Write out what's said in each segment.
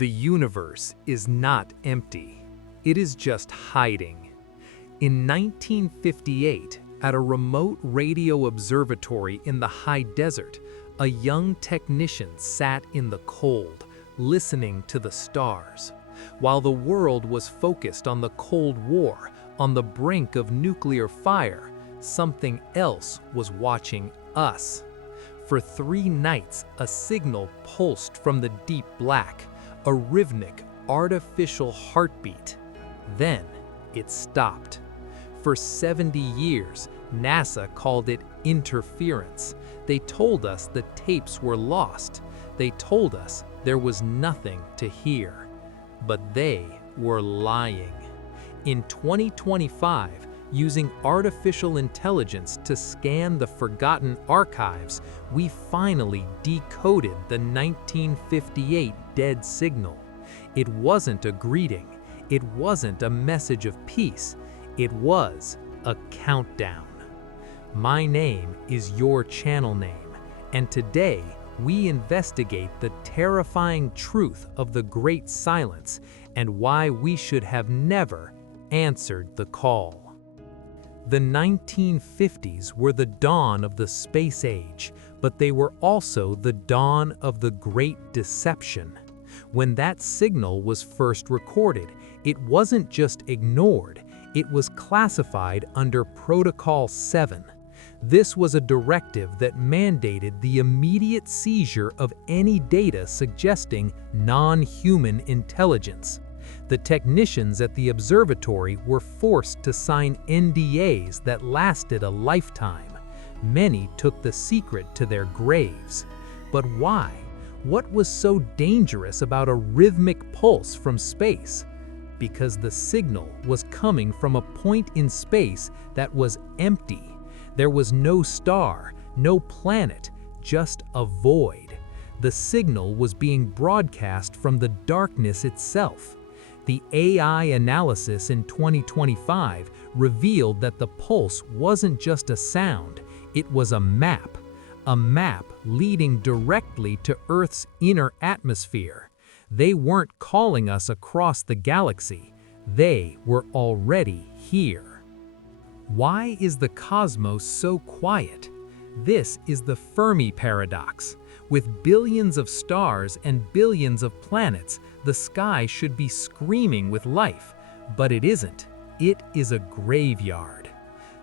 The universe is not empty. It is just hiding. In 1958, at a remote radio observatory in the high desert, a young technician sat in the cold, listening to the stars. While the world was focused on the Cold War, on the brink of nuclear fire, something else was watching us. For 3 nights, a signal pulsed from the deep black, a rhythmic, artificial heartbeat. Then it stopped. For 70 years, NASA called it interference. They told us the tapes were lost. They told us there was nothing to hear. But they were lying. In 2025, using artificial intelligence to scan the forgotten archives, we finally decoded the 1958 dead signal. It wasn't a greeting. It wasn't a message of peace. It was a countdown. My name is your channel name, and today we investigate the terrifying truth of the Great Silence and why we should have never answered the call. The 1950s were the dawn of the space age, but they were also the dawn of the Great Deception. When that signal was first recorded, it wasn't just ignored, it was classified under Protocol 7. This was a directive that mandated the immediate seizure of any data suggesting non-human intelligence. The technicians at the observatory were forced to sign NDAs that lasted a lifetime. Many took the secret to their graves. But why? What was so dangerous about a rhythmic pulse from space? Because the signal was coming from a point in space that was empty. There was no star, no planet, just a void. The signal was being broadcast from the darkness itself. The AI analysis in 2025 revealed that the pulse wasn't just a sound, it was a map leading directly to Earth's inner atmosphere. They weren't calling us across the galaxy, they were already here. Why is the cosmos so quiet? This is the Fermi paradox. With billions of stars and billions of planets, the sky should be screaming with life, but it isn't. It is a graveyard.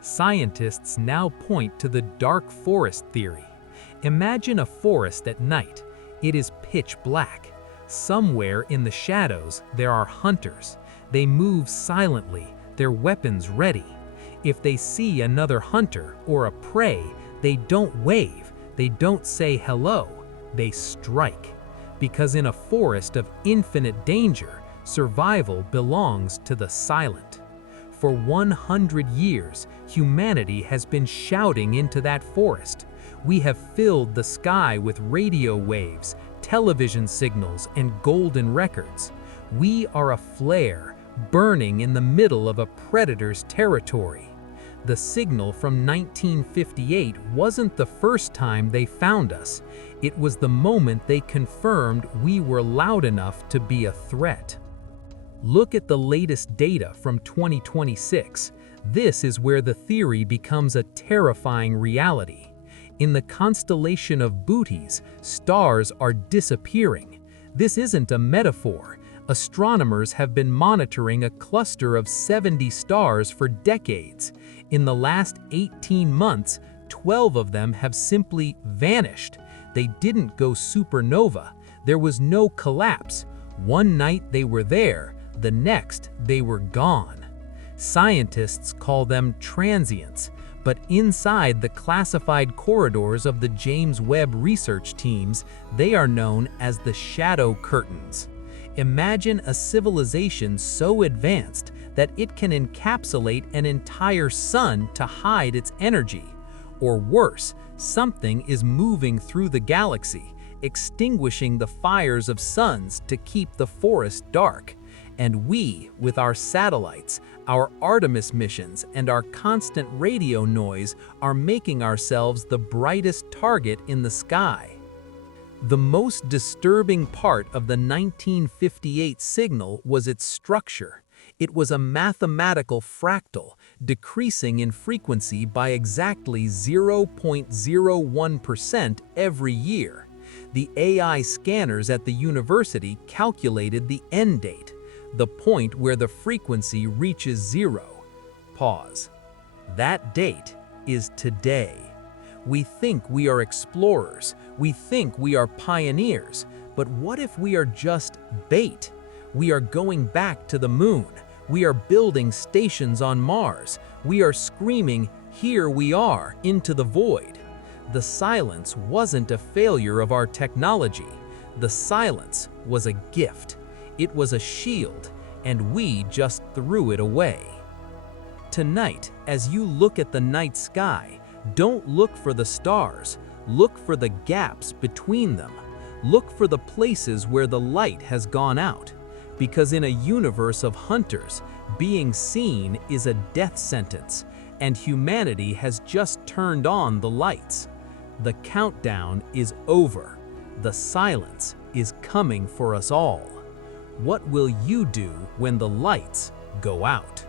Scientists now point to the dark forest theory. Imagine a forest at night. It is pitch black. Somewhere in the shadows, there are hunters. They move silently, their weapons ready. If they see another hunter or a prey, they don't wave, they don't say hello, they strike. Because in a forest of infinite danger, survival belongs to the silent. For 100 years, humanity has been shouting into that forest. We have filled the sky with radio waves, television signals, and golden records. We are a flare, burning in the middle of a predator's territory. The signal from 1958 wasn't the first time they found us. It was the moment they confirmed we were loud enough to be a threat. Look at the latest data from 2026. This is where the theory becomes a terrifying reality. In the constellation of Boötes, stars are disappearing. This isn't a metaphor. Astronomers have been monitoring a cluster of 70 stars for decades. In the last 18 months, 12 of them have simply vanished. They didn't go supernova. There was no collapse. One night they were there, the next they were gone. Scientists call them transients, but inside the classified corridors of the James Webb research teams, they are known as the shadow curtains. Imagine a civilization so advanced that it can encapsulate an entire sun to hide its energy. Or worse, something is moving through the galaxy, extinguishing the fires of suns to keep the forest dark. And we, with our satellites, our Artemis missions, and our constant radio noise, are making ourselves the brightest target in the sky. The most disturbing part of the 1958 signal was its structure. It was a mathematical fractal, decreasing in frequency by exactly 0.01% every year. The AI scanners at the university calculated the end date, the point where the frequency reaches zero. Pause. That date is today. We think we are explorers, we think we are pioneers, but what if we are just bait? We are going back to the moon, we are building stations on Mars, we are screaming, "Here we are," into the void. The silence wasn't a failure of our technology. The silence was a gift. It was a shield, and we just threw it away. Tonight, as you look at the night sky, don't look for the stars, look for the gaps between them. Look for the places where the light has gone out. Because in a universe of hunters, being seen is a death sentence, and humanity has just turned on the lights. The countdown is over. The silence is coming for us all. What will you do when the lights go out?